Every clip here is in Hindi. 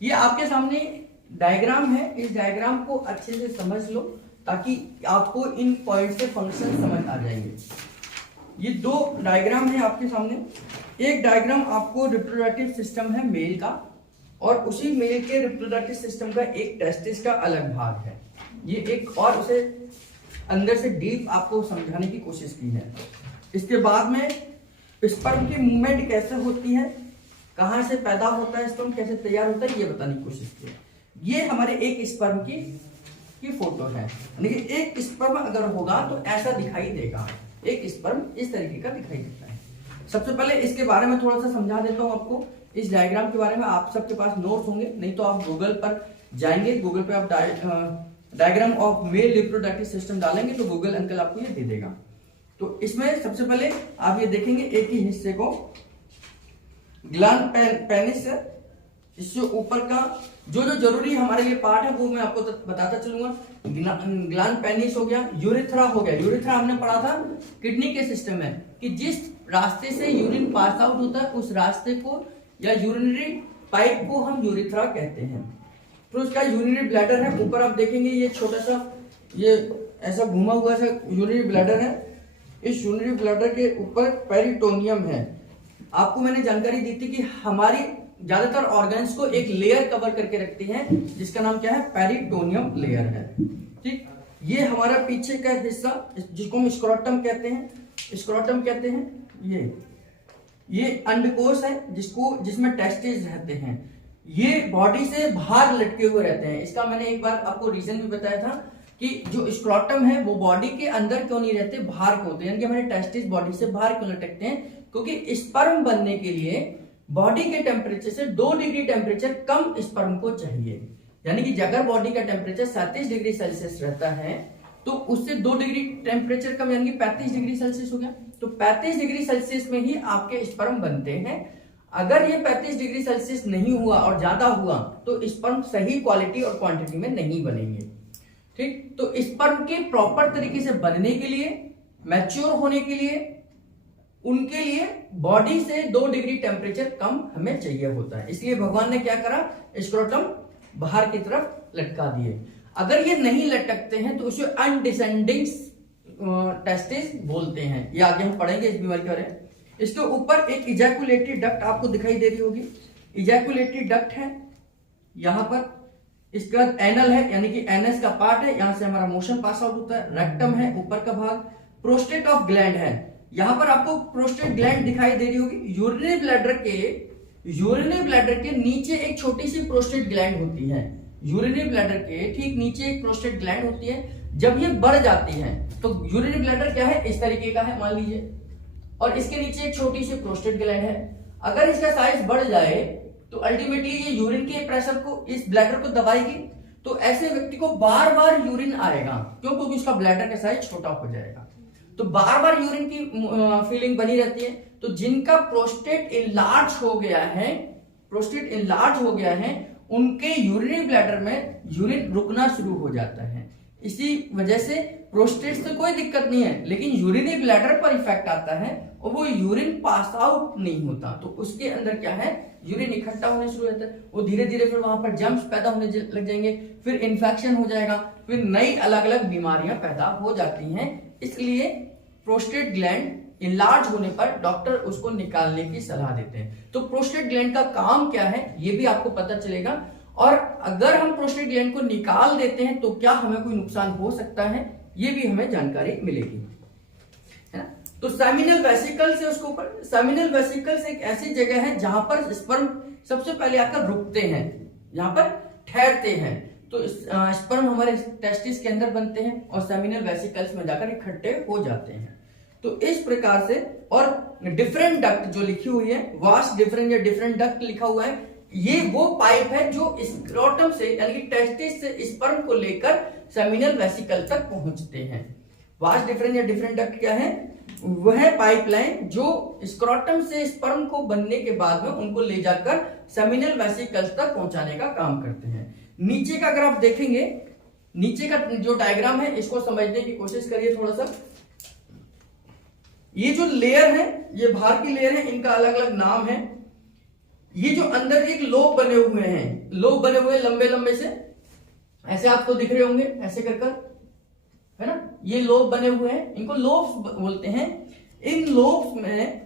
ये आपके सामने डायग्राम है, इस डायग्राम को अच्छे से समझ लो ताकि आपको इन पॉइंट से फंक्शन समझ आ जाएंगे। ये दो डायग्राम है आपके सामने। एक डायग्राम आपको रिप्रोडक्टिव सिस्टम है मेल का, और उसी मेल के रिप्रोडक्टिव सिस्टम का एक टेस्टिस का अलग भाग है। ये एक और उसे अंदर से डीप आपको समझाने की कोशिश की है। इसके बाद में स्पर्म की मूवमेंट कैसे होती है, कहां से पैदा होता है स्पर्म, कैसे तैयार होता है, ये बताने की कोशिश की है। ये हमारे एक स्पर्म की फोटो है। यानी कि एक स्पर्म अगर होगा तो ऐसा दिखाई देगा, एक स्पर्म इस तरीके का दिखाई देता है। सबसे पहले इसके बारे में थोड़ा सा समझा देता हूं आपको। इस डायग्राम के बारे में आप सबके पास नोट्स होंगे, नहीं तो आप गूगल पर जाएंगे, गूगल पे आप diagram of male reproductive system डालेंगे तो गूगल अंकल आपको ये दे देगा। तो इसमें सबसे पहले आप ये देखेंगे एक ही हिस्से को ग्लैंड पेनिस है, इससे ऊपर का जो जो जरूरी हमारे लिए पार्ट है वो मैं आपको बताता चलूंगा। ग्लैंड पेनिस हो गया, यूरिथ्रा हो गया। यूरिथ्रा हमने पढ़ा था किडनी के सिस्टम में कि जिस रास्ते से यूरिन पास आउट होता है उस रास्ते को या यूरिनरी पाइप को हम यूरिथ्रा कहते हैं। फिर उसका यूरिनरी ब्लैडर है, ऊपर आप देखेंगे ये छोटा सा ये ऐसा घुमा हुआ सा यूरिनरी ब्लैडर है। इस यूरिनरी ब्लैडर के ऊपर पेरिटोनियम है। आपको मैंने जानकारी दी थी कि हमारी ज्यादातर ऑर्गन्स को एक लेयर कवर करके रखती है जिसका नाम क्या है, पेरिटोनियम लेयर है। ठीक, ये हमारा पीछे का हिस्सा जिसको हम स्क्रोटम कहते हैं, स्क्रोटम कहते हैं। ये अंडकोश है जिसमें टेस्टिस रहते हैं। ये बॉडी से बाहर लटके हुए रहते हैं। इसका मैंने एक बार आपको रीजन भी बताया था कि जो स्क्रोटम है वो बॉडी के अंदर क्यों नहीं रहते, बाहर क्यों होते हैं, यानी कि हमारे टेस्टिस बॉडी से बाहर क्यों लटकते हैं, क्योंकि स्पर्म बनने के लिए बॉडी के टेम्परेचर से 2 डिग्री टेम्परेचर कम स्पर्म को चाहिए। यानी कि अगर बॉडी का टेम्परेचर 37 डिग्री सेल्सियस रहता है तो उससे 2 डिग्री टेम्परेचर कम यानी कि 35 डिग्री सेल्सियस हो गया। तो 35 डिग्री सेल्सियस में ही आपके स्पर्म बनते हैं। अगर ये 35 डिग्री सेल्सियस नहीं हुआ और ज्यादा हुआ तो स्पर्म सही क्वालिटी और क्वांटिटी में नहीं बनेंगे। ठीक, तो स्पर्म के प्रॉपर तरीके से बनने के लिए, मैच्योर होने के लिए, उनके लिए बॉडी से 2 डिग्री टेम्परेचर कम हमें चाहिए होता है। इसलिए भगवान ने क्या करा, स्क्रोटम बाहर की तरफ लटका दिए। अगर ये नहीं लटकते हैं तो उसे अनडिसेंडिंग टेस्टिस बोलते हैं। ये आगे हम पढ़ेंगे इस बीमारी के बारे में। इसके ऊपर एक इजैकुलेटरी डक्ट आपको दिखाई दे रही होगी। इजैकुलेटरी डक्ट है यहां पर। इसका एनल है यानी कि एनएस का पार्ट है, यहां से हमारा मोशन पास आउट होता है। रेक्टम है ऊपर का भाग। प्रोस्टेट ऑफ ग्लैंड है, यहां पर आपको प्रोस्टेट ग्लैंड दिखाई दे रही होगी। यूरिनरी ब्लैडर के नीचे एक छोटी सी प्रोस्टेट ग्लैंड होती है। यूरिनरी ब्लैडर के ठीक नीचे एक प्रोस्टेट ग्लैंड होती है। जब ये बढ़ जाती है तो यूरिनरी ब्लैडर क्या है, इस तरीके का है मान लीजिए, और इसके नीचे एक छोटी सी प्रोस्टेट ग्लैंड है। अगर इसका साइज बढ़ जाए तो अल्टीमेटली ये यूरिन के प्रेशर को, इस ब्लैडर को दबाएगी। तो ऐसे व्यक्ति को बार बार यूरिन आएगा, क्यों, क्योंकि उसका ब्लैडर का साइज छोटा हो जाएगा। तो बार बार यूरिन की फीलिंग बनी रहती है। तो जिनका प्रोस्टेट इनलार्ज हो गया है, उनके यूरिनरी ब्लैडर में यूरिन रुकना शुरू हो जाता है। इसी वजह से प्रोस्टेट से कोई दिक्कत नहीं है, लेकिन यूरिनरी ब्लैडर पर इफेक्ट आता है और वो यूरिन पास आउट नहीं होता। तो उसके अंदर क्या है, यूरिन इकट्ठा होने शुरू होता है। वो धीरे धीरे फिर वहां पर जम्स पैदा होने लग जाएंगे, फिर इन्फेक्शन हो जाएगा, फिर नई अलग अलग बीमारियां पैदा हो जाती हैं। इसलिए प्रोस्टेट ग्लैंड इनलार्ज होने पर डॉक्टर उसको निकालने की सलाह देते हैं। तो प्रोस्टेट ग्लैंड का काम क्या है ये भी आपको पता चलेगा। और अगर हम प्रोस्टेट ग्लैंड को निकाल देते हैं तो क्या हमें कोई नुकसान हो सकता है, ये भी हमें जानकारी मिलेगी, है ना। तो सेमिनल वेसिकल से उसके ऊपर, सेमिनल वेसिकल्स एक ऐसी जगह है जहां पर स्पर्म सबसे पहले आकर रुकते हैं, यहां पर ठहरते हैं। तो स्पर्म हमारे टेस्टिस के अंदर बनते हैं और सेमिनल वेसिकल्स में जाकर इकट्ठे हो जाते हैं। तो इस प्रकार से, और डिफरेंट डक्ट जो लिखी हुई है, वास्ट डिफरेंट या डिफरेंट डक्ट लिखा हुआ है, ये वो पाइप है जो स्क्रोटम से यानी कि टेस्टिस से स्पर्म को लेकर सेमिनल वेसिकल तक पहुंचते हैं। वास्ट डिफरेंट या डिफरेंट डक्ट क्या है, वह पाइपलाइन जो स्क्रोटम से स्पर्म को बनने के बाद में उनको ले जाकर सेमिनल वेसिकल तक पहुंचाने का काम करते हैं। नीचे का अगर आप देखेंगे, नीचे का जो डायग्राम है इसको समझने की कोशिश करिए थोड़ा सा। ये जो लेयर है, ये बाहर की लेयर है, इनका अलग अलग नाम है। ये जो अंदर एक लोब बने हुए हैं, लोब बने हुए लंबे लंबे से, ऐसे आपको दिख रहे होंगे ऐसे कर कर, है ना, ये लोब बने हुए हैं, इनको लोब्स बोलते हैं। इन लोब्स में,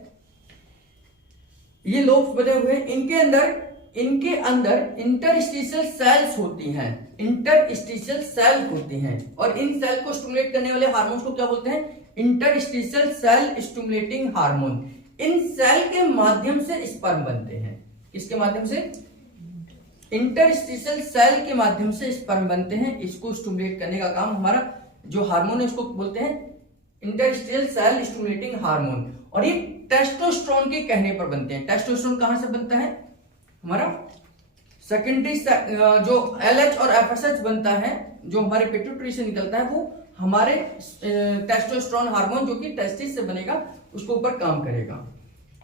ये लोब्स बने हुए हैं, इनके अंदर इंटरस्टिशियल सेल्स होती हैं, इंटरस्टिशियल सेल होती हैं, और इन सेल को स्टिमुलेट करने वाले हार्मोन्स को क्या बोलते हैं? Interstitial cell stimulating hormone. इन सेल के माध्यम से स्पर्म बनते हैं। किसके माध्यम से? इंटरस्टिशियल सेल के माध्यम से स्पर्म बनते हैं। इसको स्टिमुलेट करने का काम हमारा जो हार्मोन है उसको बोलते हैं इंटरस्टिशियल सेल स्टिमुलेटिंग हार्मोन, और ये टेस्टोस्टेरोन के कहने पर बनते हैं। टेस्टोस्टेरोन कहां से बनता है? हमारा सेकेंडरी जो LH और FSH बनता है, जो हमारे पिट्यूटरी से निकलता है, वो हमारे टेस्टोस्टेरोन हार्मोन जो कि टेस्टिस से बनेगा उसको ऊपर काम करेगा।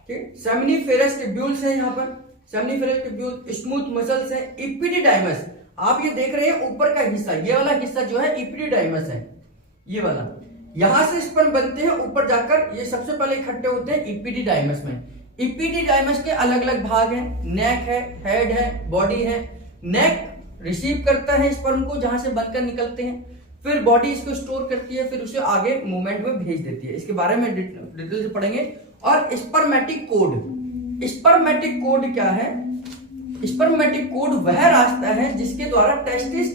ठीक, सेमिनिफेरस ट्यूब्यूल्स है, यहाँ पर सेमिनिफेरस ट्यूब्यूल, स्मूथ मसल्स है, इपिडिडाइमस। आप ये देख रहे हैं ऊपर का हिस्सा, ये वाला हिस्सा जो है इपिडिडाइमस है, ये वाला, यहां से स्पर्म बनते हैं, ऊपर जाकर ये सबसे पहले इकट्ठे होते हैं इपिडिडाइमस में। इपिडिडाइमस के अलग अलग भाग हैं, नेक है, हेड है, बॉडी है। नेक रिसीव करता है स्पर्म को जहां से बनकर निकलते हैं, फिर बॉडी इसको स्टोर करती है, फिर उसे आगे मूवमेंट में भेज देती है। इसके बारे में डिटेल से पढ़ेंगे। और स्पर्मेटिक कोड, स्पर्मेटिक कोड क्या है? स्पर्मेटिक कोड वह रास्ता है जिसके द्वारा टेस्टिस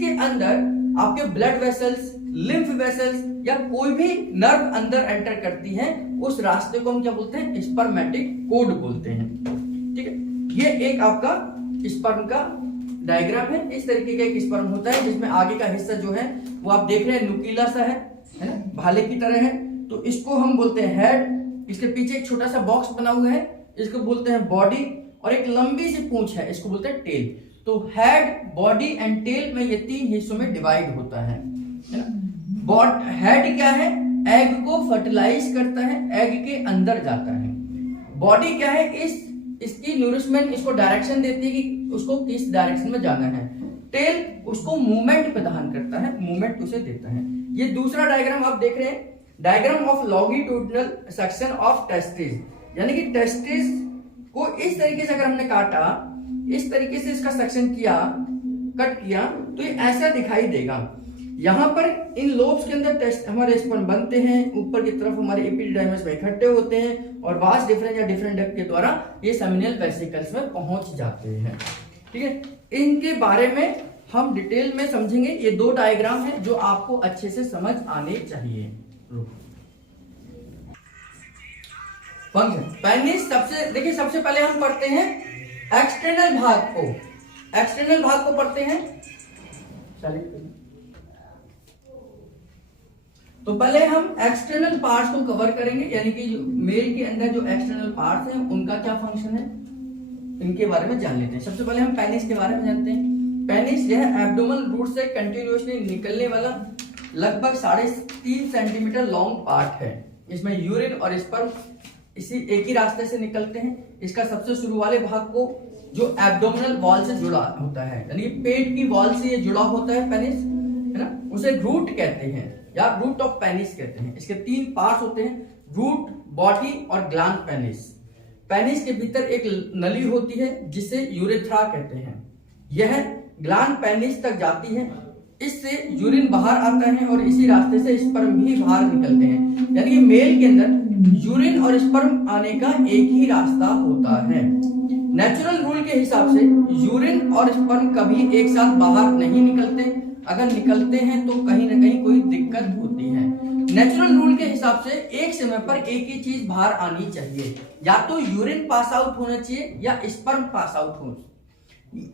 के अंदर आपके ब्लड वेसल्स, लिम्फ वेसल्स या कोई भी नर्व अंदर एंटर करती है, उस रास्ते को हम क्या बोलते हैं? स्पर्मेटिक कोड बोलते हैं। ठीक है, ये एक आपका स्पर्म का डायग्राम है। इस तरीके का एक स्पर्म होता है जिसमें आगे का हिस्सा जो है वो आप देख रहे हैं नुकीला सा है ना, भाले की तरह है, तो इसको हम बोलते हैं हेड। इसके पीछे एक छोटा सा बॉक्स बना हुआ है, इसको बोलते हैं बॉडी, और एक लंबी सी पूंछ है, इसको बोलते हैं टेल। तो हेड, बॉडी एंड टेल में ये 3 हिस्सों में डिवाइड होता है ना। हेड क्या है? एग को फर्टिलाइज करता है, एग के अंदर जाता है। बॉडी क्या है? इसकी न्यूरिशमेंट, इसको डायरेक्शन देती है कि उसको किस डायरेक्शन में जाना है। टेल उसको मूवमेंट प्रदान करता है, मूवमेंट उसे देता है। ये दूसरा डायग्राम आप देख रहे हैं, diagram of longitudinal section of testis, यानी कि टेस्टिस को इस तरीके से अगर हमने काटा, इस तरीके से इसका सेक्शन किया, कट किया, तो ये ऐसा दिखाई देगा। यहां पर इन लोब्स के अंदर हमारे स्पर्म बनते हैं, ऊपर की तरफ हमारे एपिडिडाइमस में इकट्ठे होते हैं, और वास डिफरेंस या डिफरेंट डक्ट के द्वारा ये सेमिनल वेसिकल्स में पहुंच जाते हैं। ठीक है, इनके बारे में हम डिटेल में समझेंगे। ये 2 डायग्राम है जो आपको अच्छे से समझ आने चाहिए। फंक्शन पेनिस, सबसे पहले हम पढ़ते हैं एक्सटर्नल भाग को पढ़ते हैं। तो पहले हम एक्सटर्नल पार्ट्स को कवर करेंगे, यानी कि जो मेल के अंदर जो एक्सटर्नल पार्ट्स हैं उनका क्या फंक्शन है, इनके बारे में जान लेते हैं। सबसे पहले हम पेनिस के बारे में जानते हैं। पेनिस यह एब्डोमन रूट से कंटिन्यूअसली निकलने वाला लगभग 3.5 सेंटीमीटर लॉन्ग पार्ट है। इसमें यूरिन और स्पर्म इसी एक ही रास्ते से निकलते हैं। इसका सबसे शुरू वाले भाग को जो एब्डोमिनल वॉल से जुड़ा होता है, यानी पेट की वॉल से ये जुड़ा होता है पेनिस, है ना, उसे रूट कहते हैं या रूट ऑफ पेनिस कहते हैं। इसके 3 पार्ट्स होते हैं, रूट, बॉडी और ग्लैंड पेनिस। पेनिस के भीतर एक नली होती है जिसे यूरेथ्रा कहते हैं। यह ग्लैंड पेनिस तक जाती है, इससे यूरिन बाहर आता है और इसी रास्ते से स्पर्म भी बाहर निकलते हैं। यानी कि मेल के अंदर यूरिन और स्पर्म आने का एक ही रास्ता होता है। नेचुरल रूल के हिसाब से यूरिन और स्पर्म कभी एक साथ बाहर नहीं निकलते, अगर निकलते हैं तो कहीं ना कहीं कोई दिक्कत होती है। नेचुरल रूल के हिसाब से एक समय पर एक ही चीज बाहर आनी चाहिए, या तो यूरिन पास आउट होना चाहिए या स्पर्म पास आउट हो।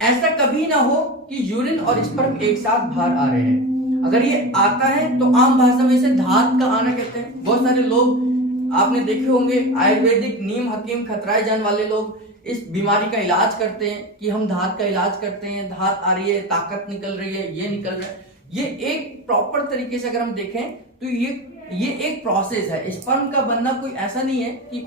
ऐसा कभी ना हो कि यूरिन और स्पर्म एक साथ बाहर आ रहे हैं। अगर ये आता है तो आम भाषा में इसे धात का आना कहते हैं। बहुत सारे लोग आपने देखे होंगे, आयुर्वेदिक नीम हकीम खतराए जान वाले लोग इस बीमारी का इलाज करते हैं कि हम धात का इलाज करते हैं, धात आ रही है, ताकत निकल रही है, ये निकल रहा है। ये एक प्रॉपर तरीके से अगर हम देखें तो ये एक प्रोसेस है। स्पर्म का बनना कोई ऐसा नहीं है कि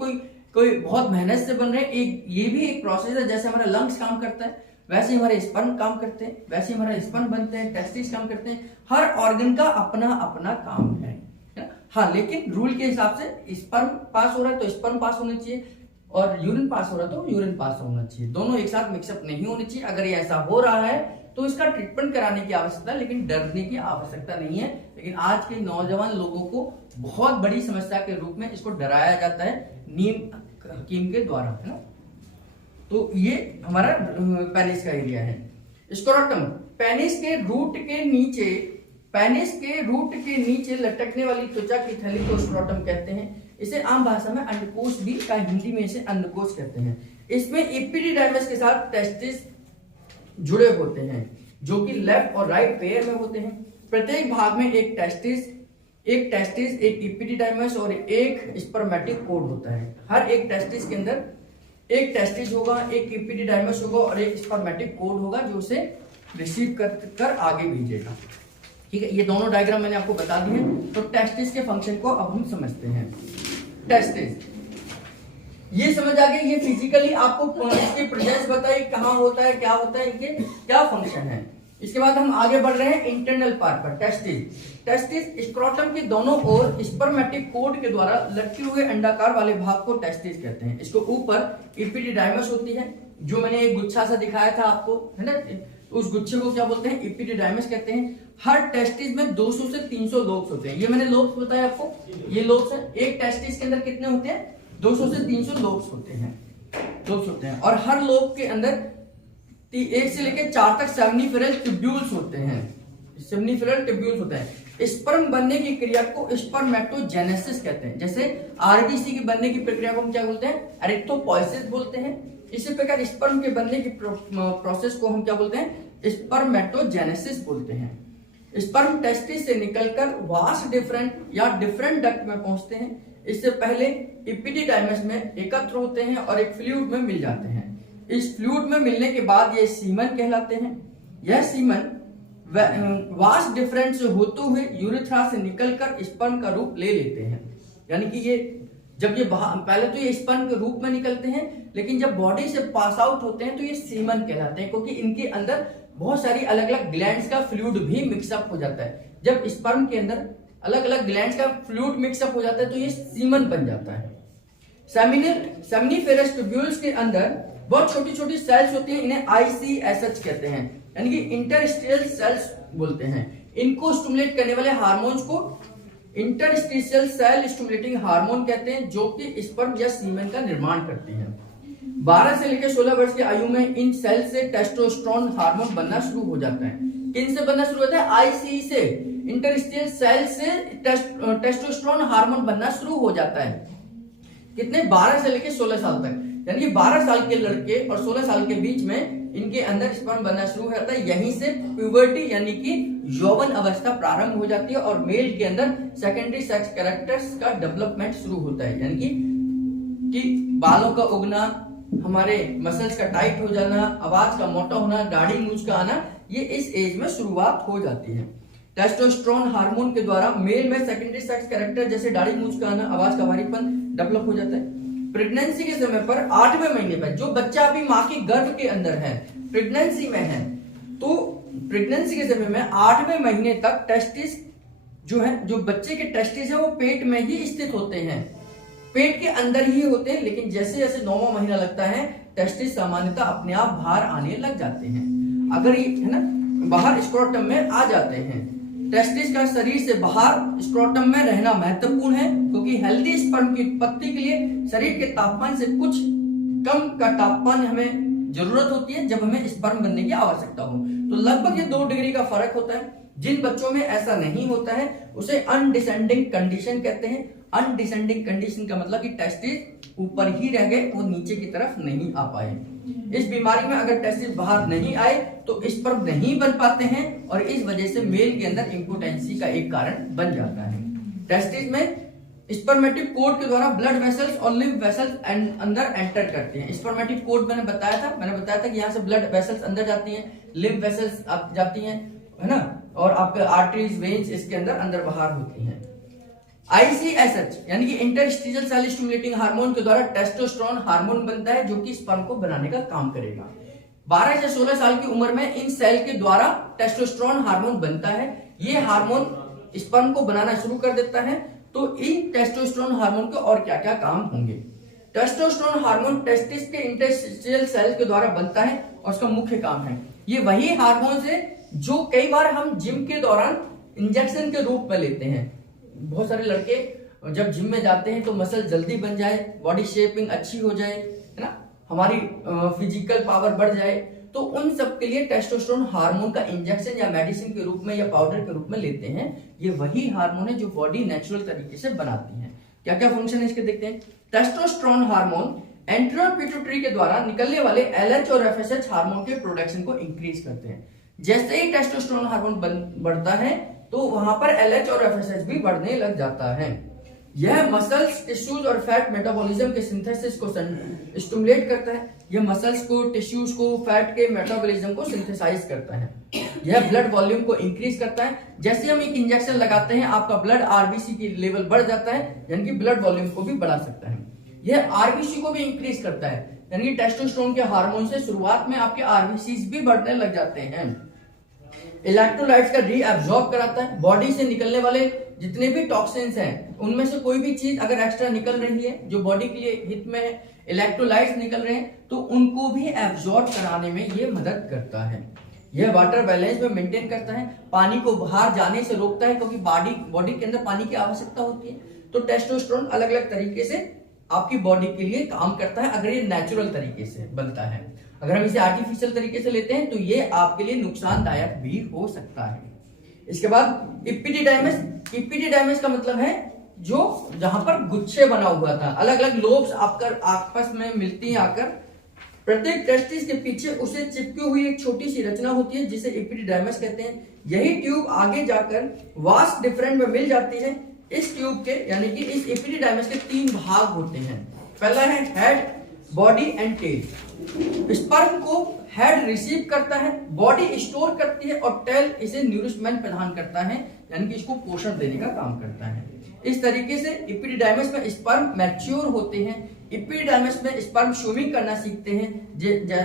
कोई बहुत मेहनत से बन रहे हैं। ये भी एक प्रोसेस है। जैसे हमारा लंग्स काम करता है वैसे ही हमारे स्पर्म काम करते हैं, वैसे ही हमारे स्पर्म बनते हैं, टेस्टिस काम करते हैं। हर ऑर्गन का अपना अपना काम है। हाँ, लेकिन रूल के हिसाब से स्पर्म पास हो रहा है तो स्पर्म पास होना चाहिए, और यूरिन पास हो रहा तो यूरिन पास होना चाहिए, दोनों एक साथ मिक्सअप नहीं होनी चाहिए। अगर ये ऐसा हो रहा है तो इसका ट्रीटमेंट कराने की आवश्यकता है, लेकिन डरने की आवश्यकता नहीं है। लेकिन आज के नौजवान लोगों को बहुत बड़ी समस्या के रूप में इसको डराया जाता है नीम हकीम के द्वारा, है ना। तो ये हमारा पेनिस का एरिया है। स्क्रोटम, पेनिस के रूट के नीचे लटकने वाली त्वचा की थैली को स्क्रोटम कहते हैं। इसे आम भाषा में अंडकोश भी का, हिंदी में इसे अंडकोश कहते हैं। इसमें एपिडिडाइमस के साथ टेस्टिस जुड़े होते हैं जो कि लेफ्ट और राइट पेयर में होते हैं। प्रत्येक भाग में एक टेस्टिस, एक एपिडिडाइमस और एक स्पर्मेटिक कोड होता है। हर एक टेस्टिस के अंदर एक टेस्टिस होगा, एक एपिडिडाइमस होगा और एक स्पर्मेटिक कोड होगा जो उसे रिसीव कर आगे भेजेगा। ठीक है, ये दोनों डायग्राम मैंने आपको बता दिए। तो टेस्टिस के फंक्शन को अब हम समझते हैं। टेस्टिस, ये समझ आ गई, ये फिजिकली आपको इसकी प्रेजेंस बताई, कहाँ होता है, क्या होता है, इनके क्या फंक्शन है। इसके बाद हम आगे बढ़ रहे हैं इंटरनल पार्ट पर। टेस्टिस स्क्रोटम के दोनों ओर स्पर्मेटिक कोड के द्वारा लटके हुए अंडाकार वाले भाग को टेस्टिस कहते हैं। इसको ऊपर एपिडिडाइमस होती है, जो मैंने एक गुच्छा सा दिखाया था आपको, है ना, उस गुच्छे को क्या बोलते हैं, एपिडिडाइमस कहते हैं। हर टेस्टिस में 200 से 300 लोब्स होते हैं। ये मैंने लोब्स बताया आपको, ये लोब्स है। एक टेस्टिस के अंदर कितने होते हैं, 200 से 300 लोब्स होते हैं। और हर लोब के अंदर 1 से लेकर 4 तक सेमनीफेरल ट्यूब्यूल्स होते हैं। स्पर्म बनने की क्रिया को स्पर्मेटोजेनेसिस कहते हैं। जैसे आरबीसी के बनने की प्रक्रिया को हम क्या बोलते हैं, एरिथ्रोपोइसिस बोलते हैं। इसी प्रकार स्पर्म के बनने की प्रोसेस को हम क्या बोलते हैं, स्पर्मेटोजेनेसिस बोलते हैं। स्पर्म टेस्टिस से निकलकर वास्ट डिफरेंट डक्ट में पहुंचते हैं। इससे पहले एपिडिडाइमस में एकत्र होते हैं और एक फ्लूइड में मिल जाते हैं। इस फ्लूइड में मिलने के बाद ये सीमन कहलाते हैं। यह सीमन वास्ट डिफरेंट से होते हुए यूरेथ्रा से निकलकर स्पर्म का रूप ले लेते हैं। यानी कि ये जब ये पहले तो ये स्पर्म के रूप में निकलते हैं, लेकिन जब बॉडी से पास आउट होते हैं तो ये सीमन कहलाते हैं, क्योंकि इनके अंदर बहुत सारी अलग अलग ग्लैंड्स का फ्लूइड भी मिक्सअप हो जाता है। जब स्पर्म के अंदर अलग अलग ग्लैंड्स का फ्लूइड मिक्सअप हो जाता है तो ये सीमन बन जाता है। सेमनीफेरस ट्यूब्यूल्स के अंदर बहुत छोटी छोटी सेल्स होती हैं, इन्हें ICSH कहते हैं, यानी कि इंटरस्टिशियल सेल्स बोलते हैं। इनको स्टिमुलेट करने वाले हार्मोन्स को इंटरस्टिशियल सेल स्टिमुलेटिंग हार्मोन कहते हैं, जो कि स्पर्म या सीमेन का निर्माण करते हैं। 12 से लेकर 16 वर्ष की आयु में इन सेल से टेस्टोस्टेरोन हार्मोन बनना शुरू हो जाता है। किन से बनना शुरू होता है, ICE से, इंटरस्टिशियल सेल से टेस्टोस्टेरोन हार्मोन बनना शुरू हो जाता है। कितने, 12 से लेकर 16 साल तक, यानी कि 12 साल के लड़के और 16 साल के बीच में इनके अंदर स्पर्म बनना शुरू होता है। यहीं से प्यूबर्टी यानी कि यौवन अवस्था प्रारंभ हो जाती है और मेल के अंदर सेकेंडरी सेक्स कैरेक्टर्स का डेवलपमेंट शुरू होता है। यानी कि बालों का उगना, हमारे मसल्स का टाइट हो जाना, आवाज का मोटा होना, दाढ़ी मूंछ का आना, ये इस एज में शुरुआत हो जाती है। टेस्टोस्टेरोन हार्मोन के द्वारा मेल में सेकेंडरी सेक्स कैरेक्टर जैसे दाढ़ी मूंछ का आना, आवाज का भारीपन डेवलप हो जाता है। प्रेगनेंसी के समय पर 8वें महीने पर जो बच्चा अभी माँ के गर्भ के अंदर है, प्रेगनेंसी में है, तो प्रेगनेंसी के समय में 8वें महीने तक टेस्टिस जो है, जो बच्चे के टेस्टिस है वो पेट में ही स्थित होते हैं, पेट के अंदर ही होते हैं। लेकिन जैसे जैसे 9वां महीना लगता है टेस्टिस सामान्यतः अपने आप बाहर आने लग जाते हैं। अगर ये है ना बाहर स्क्रोटम में आ जाते हैं। टेस्टिस का शरीर से बाहर स्क्रोटम में रहना महत्वपूर्ण है, क्योंकि हेल्दी स्पर्म की उत्पत्ति के लिए शरीर के तापमान से कुछ कम का तापमान हमें जरूरत होती है जब हमें स्पर्म बनने की आवश्यकता हो। तो लगभग ये 2 डिग्री का फर्क होता है। जिन बच्चों में ऐसा नहीं होता है उसे अनडिसेंडिंग कंडीशन कहते हैं। अनडिसेंडिंग कंडीशन का मतलब कि टेस्टिस ऊपर ही रह गए, वो नीचे की तरफ नहीं आ पाए। इस बीमारी में अगर टेस्टिस बाहर नहीं आए तो स्पर्म नहीं बन पाते हैं और इस वजह से मेल के अंदर इंपोटेंसी का एक कारण बन जाता है। टेस्टिस में स्पर्मेटिक कोड के द्वारा ब्लड वेसल्स और लिम्फ वेसल्स अंदर एंटर करते हैं। स्पर्मेटिक कोड मैंने बताया था कि यहाँ से ब्लड वेसल्स अंदर जाती हैं, लिम्फ वेसल्स जाती हैं, है ना, और आपके आर्टरीज, वेन्स इसके अंदर बाहर होती हैं। ICSH यानी कि इंटरस्टिशियल सेल स्टिमुलेटिंग हार्मोन के द्वारा टेस्टोस्टेरोन हार्मोन बनता है, जो कि स्पर्म को बनाने का काम करेगा। 12 से 16 साल की उम्र में इन सेल के द्वारा टेस्टोस्टेरोन हार्मोन बनता है। ये हार्मोन स्पर्म को बनाना शुरू कर देता है। तो इन टेस्टोस्टेरोन हार्मोन के और क्या क्या काम होंगे। टेस्टोस्टेरोन हार्मोन टेस्टिस के इंटरस्टिशियल सेल के द्वारा बनता है और उसका मुख्य काम है, ये वही हार्मोन है जो कई बार हम जिम के दौरान इंजेक्शन के रूप में लेते हैं। बहुत सारे लड़के जब जिम में जाते हैं तो मसल जल्दी बन जाए, बॉडी शेपिंग अच्छी हो जाए, है ना, हमारी फिजिकल पावर बढ़ जाए, तो उन सब के लिए टेस्टोस्टेरोन हार्मोन का इंजेक्शन या मेडिसिन के रूप में या पाउडर के रूप में लेते हैं। ये वही हार्मोन है जो बॉडी नेचुरल तरीके से बनाती है। क्या क्या फंक्शन है इसके देखते हैं। टेस्टोस्टेरोन हार्मोन एंटेरियर पिट्यूटरी के द्वारा निकलने वाले एलएच और एफएसएच हार्मोन के प्रोडक्शन को इंक्रीज करते हैं। जैसे ही टेस्टोस्टेरोन हार्मोन बढ़ता है तो वहां पर एलएच और एफएसएच भी बढ़ने लग जाता है। यह मसल्स, टिश्यूज और फैट मेटाबॉलिज्म के सिंथेसिस को स्टिमुलेट करता है। यह मसल्स को, टिश्यूज को, फैट के मेटाबॉलिज्म को सिंथेसाइज करता है। यह ब्लड वॉल्यूम को इंक्रीज करता है। जैसे हम एक इंजेक्शन लगाते हैं आपका ब्लड आरबीसी की लेवल बढ़ जाता है, यानी कि ब्लड वॉल्यूम को भी बढ़ा सकता है। यह आरबीसी को भी इंक्रीज करता है, यानी कि टेस्टोस्टेरोन के हार्मोन से शुरुआत में आपके आरबीसी भी बढ़ने लग जाते हैं। इलेक्ट्रोलाइट्स का रीअब्सॉर्ब कराता है। बॉडी से निकलने वाले जितने भी टॉक्सिन्स हैं उनमें से कोई भी चीज अगर एक्स्ट्रा निकल रही है जो बॉडी के लिए हित में है, इलेक्ट्रोलाइट्स निकल रहे हैं, तो उनको भी एब्सॉर्ब कराने में ये मदद करता है। यह वाटर बैलेंस में मेंटेन करता है, पानी को बाहर जाने से रोकता है, क्योंकि बॉडी के अंदर पानी की आवश्यकता होती है। तो टेस्टोस्टेरोन अलग अलग तरीके से आपकी बॉडी के लिए काम करता है अगर ये नेचुरल तरीके से बनता है। अगर हम इसे आर्टिफिशियल तरीके से लेते हैं तो ये आपके लिए नुकसानदायक भी हो सकता है। इसके बाद इपिडिडाइमस। इपिडिडाइमस का मतलब है जो जहां पर गुच्छे बना हुआ था, अलग अलग लोब्स आपस में मिलती हैं आकर, प्रत्येक टेस्टिस के पीछे उसे चिपकी हुई एक छोटी सी रचना होती है जिसे इपिडिडाइमस कहते हैं। यही ट्यूब आगे जाकर वास्ट डिफरेंट में मिल जाती है। इस ट्यूब के यानी कि इस इपिडिडाइमस के 3 भाग होते हैं। पहला है head, body and tail. Sperm को हेड रिसीव करता है, बॉडी स्टोर करती है और टेल इसे न्यूरिशमेंट प्रदान करता है, यानी कि इसको पोषण देने का काम करता है। इस तरीके से इपिडिडाइमस में स्पर्म मैच्योर होते हैं। इपिडिडाइमस में स्पर्म स्विमिंग करना सीखते हैं,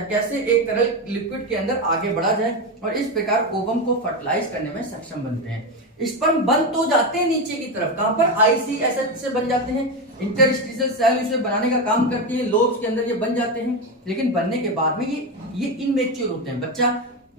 कैसे एक तरल लिक्विड के अंदर आगे बढ़ा जाए, और इस प्रकार ओवम को फर्टिलाइज करने में सक्षम बनते हैं। स्पर्म बन तो जाते हैं नीचे की तरफ, कहां पर, आईसीएसएच से बन जाते हैं। इंटरस्टिशियल सेल इसे बनाने का काम करती है, लोब्स के अंदर ये बन जाते हैं, लेकिन बनने के बाद में ये इनमेच्योर होते हैं। बच्चा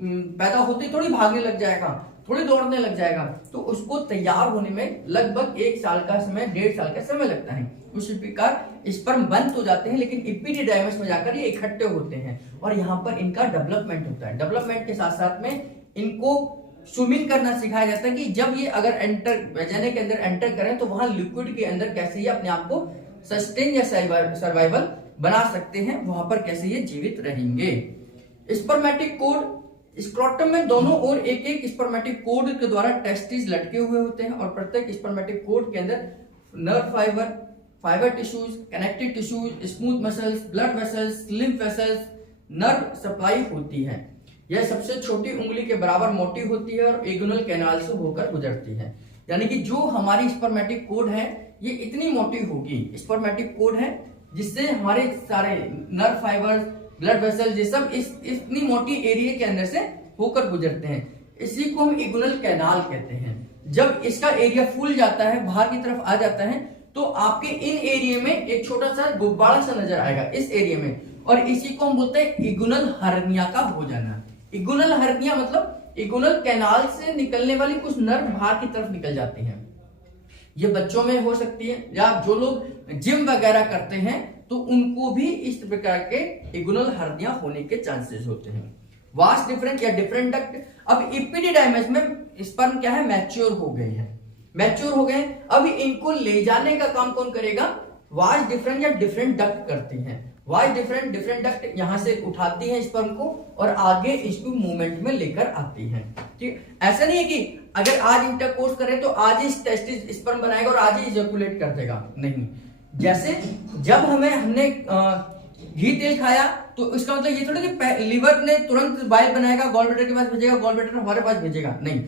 पैदा होते ही थोड़ी भागने लग जाएगा, थोड़ी दौड़ने लग जाएगा, तो उसको तैयार होने में लगभग 1 साल का समय, 1.5 साल का समय लगता है। उसी प्रकार स्पर्म बन तो जाते हैं, लेकिन इपिडिडाइमस में जाकर ये इकट्ठे होते हैं और यहाँ पर इनका डेवलपमेंट होता है। डेवलपमेंट के साथ साथ में इनको स्विमिंग करना सिखाया जाता है कि जब ये अगर वेजाइना के अंदर एंटर करें तो वहां लिक्विड के अंदर कैसे ये अपने आप को सस्टेन या सर्वाइवल बना सकते हैं, वहां पर कैसे ये जीवित रहेंगे। Spermatic code. स्क्रोटम में दोनों ओर एक एक स्पर्मेटिक कोड के द्वारा टेस्टिस लटके हुए होते हैं और प्रत्येक स्पर्मेटिक कोड के अंदर nerve fibre tissues, connective tissues, smooth muscles, blood vessels, lymph vessels, nerve supply होती है। यह सबसे छोटी उंगली के बराबर मोटी होती है और इग्नुअल कैनाल से होकर गुजरती है। यानी कि जो हमारी स्पर्मेटिक कोड है ये इतनी मोटी होगी, स्पर्मेटिक कोड है जिससे हमारे सारे नर्व फाइबर्स, ब्लड वेसल ये सब इतनी मोटी एरिया के अंदर से होकर गुजरते हैं। इसी को हम इग्नुअल कैनाल कहते हैं। जब इसका एरिया फूल जाता है, बाहर की तरफ आ जाता है, तो आपके इन एरिया में एक छोटा सा गुब्बारा सा नजर आएगा इस एरिया में, और इसी को हम बोलते हैं इग्नुअल हर्निया का हो जाना। इग्नुअल हर्निया मतलब इग्नुअल कैनाल से निकलने वाली कुछ नर्व बाहर की तरफ निकल जाती हैं। ये बच्चों में हो सकती है, या जो लोग जिम वगैरह करते हैं तो उनको भी इस प्रकार के इग्नुअल हर्निया होने के चांसेस होते हैं। वास्ट डिफरेंट या डिफरेंट डक्ट। अब इपिडिडाइमस में स्पर्म क्या है, मैच्योर हो गए हैं, मैच्योर हो गए। अब इनको ले जाने का काम कौन करेगा, वास्ट डिफरेंट या डिफरेंट डक्ट करती हैं। वास्ट डिफरेंट डक्ट यहां से उठाती है स्पर्म को और आगे इसको मूवमेंट में लेकर आती है। ठीक, ऐसा नहीं है कि अगर आज इंटरकोर्स करें तो आज ही टेस्टिस स्पर्म बनाएगा और आज ही इजैकुलेट कर देगा, नहीं। जैसे जब हमने घी तेल खाया तो इसका मतलब ये थोड़ा कि लीवर ने तुरंत बाइल बनाएगा, गॉल ब्लैडर के पास भेजेगा, गॉल ब्लैडर हमारे पास भेजेगा, नहीं।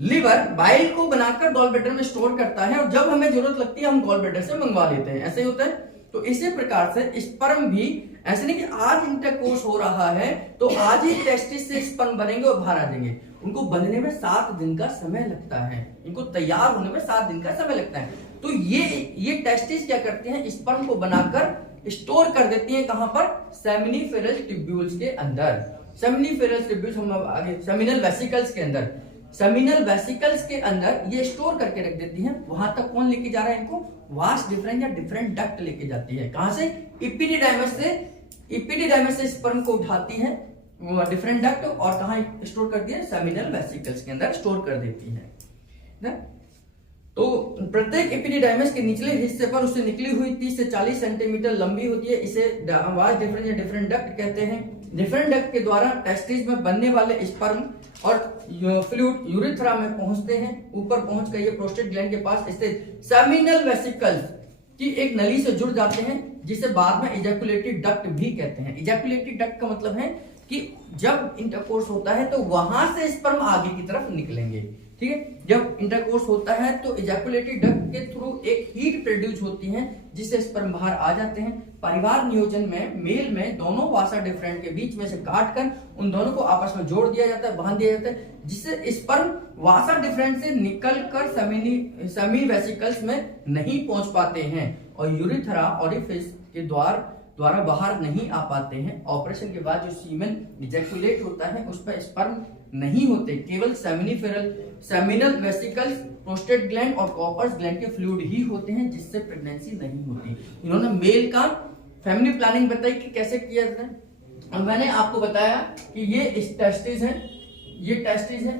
लीवर बाइल को बनाकर गॉल ब्लैडर में स्टोर करता है और जब हमें जरूरत लगती है हम गॉल ब्लैडर से मंगवा लेते हैं, ऐसे ही होता है। तो इसी प्रकार से स्पर्म भी ऐसे नहीं कि आज इंटरकोर्स हो रहा है तो आज ही टेस्टिस से स्पर्म बनेंगे और बाहर आ जाएंगे। उनको बनने में 7 दिन का समय लगता है, इनको तैयार होने में 7 दिन का समय लगता है। तो ये टेस्टिस क्या करते हैं, स्पर्म को बनाकर स्टोर कर देती हैं कहां पर, सेमिनिफेरस ट्यूब्यूल्स के अंदर। सेमिनिफेरस ट्यूब्यूल्स हम आगे सेमिनल वेसिकल्स के अंदर, सेमिनल वेसिकल्स के अंदर ये स्टोर करके रख देती हैं। वहां तक कौन लेके जा रहा है इनको, वास डिफरेंट या डिफरेंट डक्ट लेके जाती है। कहां से, इपिडिडाइमस से, इपिडिडाइमस से स्पर्म को उठाती है डिफरेंट डक्ट और कहां स्टोर करती है, सेमिनल वेसिकल्स के अंदर स्टोर कर देती है ना? तो प्रत्येक एपिडिडाइमस के निचले हिस्से पर उससे निकली हुई 30 से 40 सेंटीमीटर लंबी होती है। इसे वास डिफरेंट या डिफरेंट डक्ट कहते हैं। डिफरेंट डक्ट के द्वारा टेस्टिस में बनने वाले स्पर्म और फ्लूइड यूरिथ्रा में पहुंचते हैं। ऊपर पहुंचकर ये प्रोस्टेट ग्लैंड के पास स्थित सेमिनल वेसिकल्स की एक नली से जुड़ जाते हैं, जिसे बाद में इजैकुलेटरी डक्ट भी कहते हैं। इजैकुलेटरी डक्ट का मतलब है कि जब इंटरकोर्स होता है तो वहां से स्पर्म आगे की तरफ निकलेंगे। ठीक है, जब इंटरकोर्स होता है तो इजैकुलेटरी डक्ट के थ्रू एक हीट प्रोड्यूस होती है, जिससे स्पर्म बाहर आ जाते हैं। परिवार नियोजन में मेल में दोनों वासा डिफरेंट के बीच में से काट कर उन दोनों को आपस में जोड़ दिया जाता है, बांध दिया जाता है, जिससे स्पर्म वासा डिफरेंट से निकलकर सेमी वेसिकल्स में नहीं पहुंच पाते हैं और यूरिथ्रा ऑरिफिस के द्वारा बाहर नहीं आ पाते हैं। ऑपरेशन के बाद जो सीमेन इजैकुलेट होता है उस पर स्पर्म नहीं होते, केवल सेमिनल वेसिकल्स, प्रोस्टेट ग्लैंड और कॉपर्स ग्लैंड के फ्लूइड ही होते हैं, जिससे प्रेगनेंसी नहीं होती। इन्होंने मेल का फैमिली प्लानिंग बताई कि कैसे किया जाता है, और मैंने आपको बताया कि ये टेस्टिस है, ये टेस्टिस है,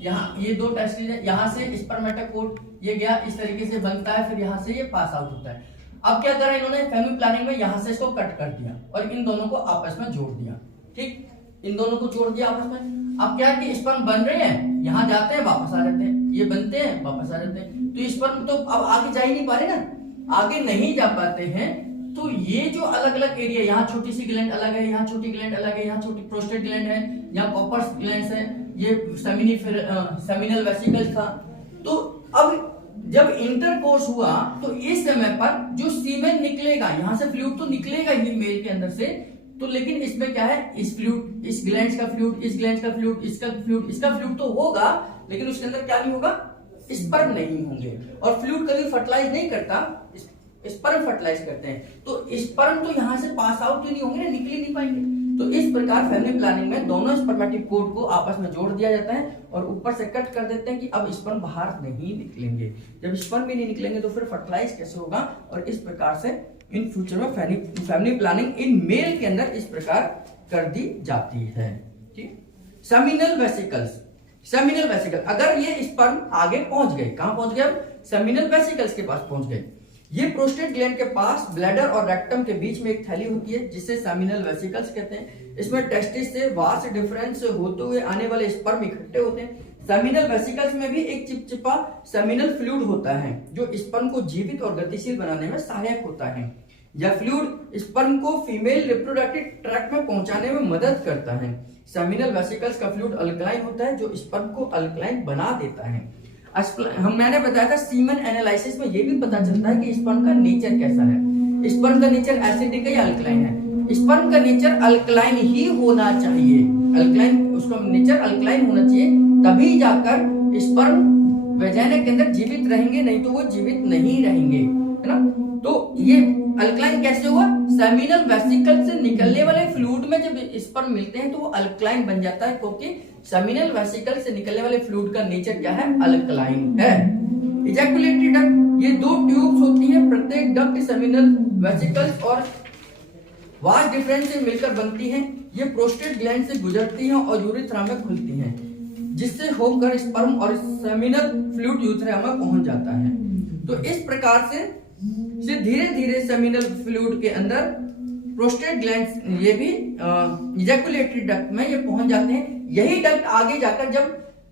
यहाँ ये दो टेस्टिस है, यहाँ से स्पर्मेटोकोट ये गया, इस तरीके से बनता है, फिर यहाँ से ये पास आउट होता है। अब क्या करा इन्होंने फैमिली प्लानिंग में, यहाँ से इसको कट कर दिया और इन दोनों को आपस में जोड़ दिया। ठीक, इन दोनों को जोड़ दिया आपस में। अब क्या कि स्पर्म बन रहे हैं, यहाँ जाते हैं वापस आ जाते हैं, ये बनते हैं वापस आ जाते हैं, तो स्पर्म तो अब आगे जा ही नहीं पा रहे ना, आगे नहीं जा पाते हैं। तो ये जो अलग अलग एरिया, यहाँ छोटी सी ग्लैंड अलग है, यहाँ छोटी ग्लैंड अलग है, यहाँ छोटी प्रोस्टेट ग्लैंड है, यहाँ कॉपर्स ग्लैंड है, ये सेमिनल वेसिकल्स था। तो अब जब इंटरकोर्स हुआ तो इस समय पर जो सीमेन निकलेगा, यहां से फ्लूइड तो निकलेगा ही मेल के अंदर से, तो लेकिन इसमें क्या है, इस फ्लूइड, इस ग्लैंड का फ्लूइड, इस ग्लैंड का फ्लूइड, इसका फ्लूइड, इसका फ्लूइड तो होगा, लेकिन उसके अंदर क्या नहीं होगा, स्पर्म नहीं होंगे। और फ्लूइड कभी फर्टिलाइज नहीं करता, स्पर्म फर्टिलाइज करते हैं, तो स्पर्म तो यहां से पास आउट तो नहीं होंगे, निकल ही नहीं पाएंगे। तो इस प्रकार फैमिली प्लानिंग में दोनों स्पर्मेटिक कोड को आपस में जोड़ दिया जाता है और ऊपर से कट कर देते हैं कि अब स्पर्म बाहर नहीं निकलेंगे। जब स्पर्म भी नहीं निकलेंगे तो फिर फर्टिलाइज कैसे होगा, और इस प्रकार से इन फ्यूचर में फैमिली प्लानिंग इन मेल के अंदर इस प्रकार कर दी जाती है। ठीक, सेमिनल वेसिकल्स, सेमिनल वेसिकल, अगर ये स्पर्म आगे पहुंच गए, कहां पहुंच गए, सेमिनल वेसिकल्स के पास पहुंच गए। ये प्रोस्टेट ग्लैंड के पास ब्लैडर और रेक्टम के बीच में एक थैली होती है, जिसे सेमिनल वेसिकल्स कहते हैं। इसमें टेस्टिस से वास डिफरेंस से होते हुए आने वाले स्पर्म इकट्ठे होते हैं। सेमिनल वेसिकल्स में भी एक चिपचिपा सेमिनल फ्लूइड होता है, जो स्पर्म को जीवित और गतिशील बनाने में सहायक होता है। यह फ्लूइड स्पर्म को फीमेल रिप्रोडक्टिव ट्रैक्ट में पहुंचाने में मदद करता है। सेमिनल वेसिकल्स का फ्लूइड अल्कलाइन होता है, जो स्पर्म को अल्कलाइन बना देता है। मैंने बताया था सीमन एनालिसिस में ये भी पता चलता है कि स्पर्म का नेचर कैसा है। स्पर्म का नेचर एसिडिक है या अल्कलाइन है। स्पर्म का नेचर अल्कलाइन ही होना चाहिए, अल्कलाइन, उसका नेचर अल्कलाइन होना चाहिए, तभी जाकर स्पर्म वैजाइना के अंदर जीवित रहेंगे, नहीं तो वो जीवित नहीं रहेंगे, है ना। तो ये अल्कलाइन कैसे हुआ, सेमिनल वेसिकल से निकलने वाले फ्लूइड में जब स्पर्म मिलते हैं तो वो अल्कलाइन बन जाता है, क्योंकि सेमिनल वेसिकल से निकलने वाले फ्लूइड का नेचर क्या है, अल्कलाइन है। इजैकुलेटरी डक्ट, ये दो ट्यूब्स होती हैं, प्रत्येक डक्ट सेमिनल वेसिकल्स और वास डिफरेंस से मिलकर बनती हैं। ये प्रोस्टेट ग्लैंड से गुजरती हैं और यूरिथ्रा में खुलती हैं, जिससे होकर स्पर्म और सेमिनल फ्लूइड यूरिथ्रा में पहुंच जाता है। तो इस प्रकार से धीरे धीरे सेमिनल फ्लूइड के अंदर प्रोस्टेट ग्लैंड ये भी इजैकुलेटरी डक्ट में ये पहुंच जाते हैं। यही डक्ट आगे जाकर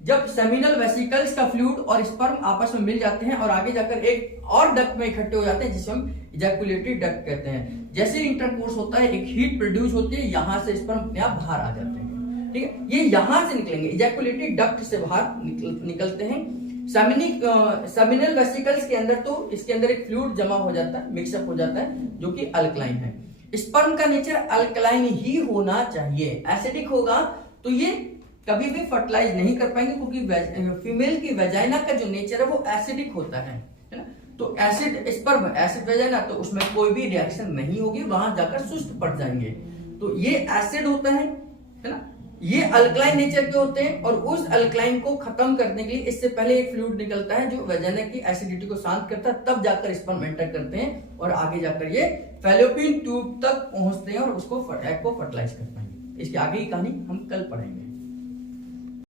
जब सेमिनल वेसिकल्स का फ्लूइड और स्पर्म आपस में मिल जाते हैं और आगे जाकर एक और डक्ट में इकट्ठे हो जाते हैं, जिसे हम इजैकुलेटरी डक्ट कहते हैं। जैसे इंटरकोर्स होता है, एक हीट प्रोड्यूस होती है, यहां से स्पर्म अपने आप बाहर आ जाते हैं। ठीक है, ये यहां से निकलेंगे, इजैकुलेटरी डक्ट से बाहर निकलते हैं। सेमिनल वेसिकल्स के अंदर तो इसके अंदर एक फ्लूइड जमा हो जाता है, मिक्सअप हो जाता है, जो कि अल्कलाइन है। स्पर्म का नेचर अल्कलाइन ही होना चाहिए, एसिडिक होगा तो ये कभी भी फर्टिलाइज नहीं कर पाएंगे, क्योंकि फीमेल की वेजाइना का जो नेचर है वो एसिडिक होता है ना। तो एसिड स्पर्म एसिड भेजा ना, तो उसमें कोई भी रिएक्शन नहीं होगी, वहां जाकर सुस्त पड़ जाएंगे। तो ये एसिड होता है ना, ये अल्कलाइन नेचर के होते हैं, और उस अल्कलाइन को खत्म करने के लिए इससे पहले एक फ्लूइड निकलता है जो वजाइना की एसिडिटी को शांत करता है, तब जाकर स्पर्म एंटर करते हैं और आगे जाकर ये फैलोपियन ट्यूब तक पहुंचते हैं और उसको एग को फर्टिलाइज कर पाएंगे। इसकी आगे की कहानी हम कल पढ़ेंगे।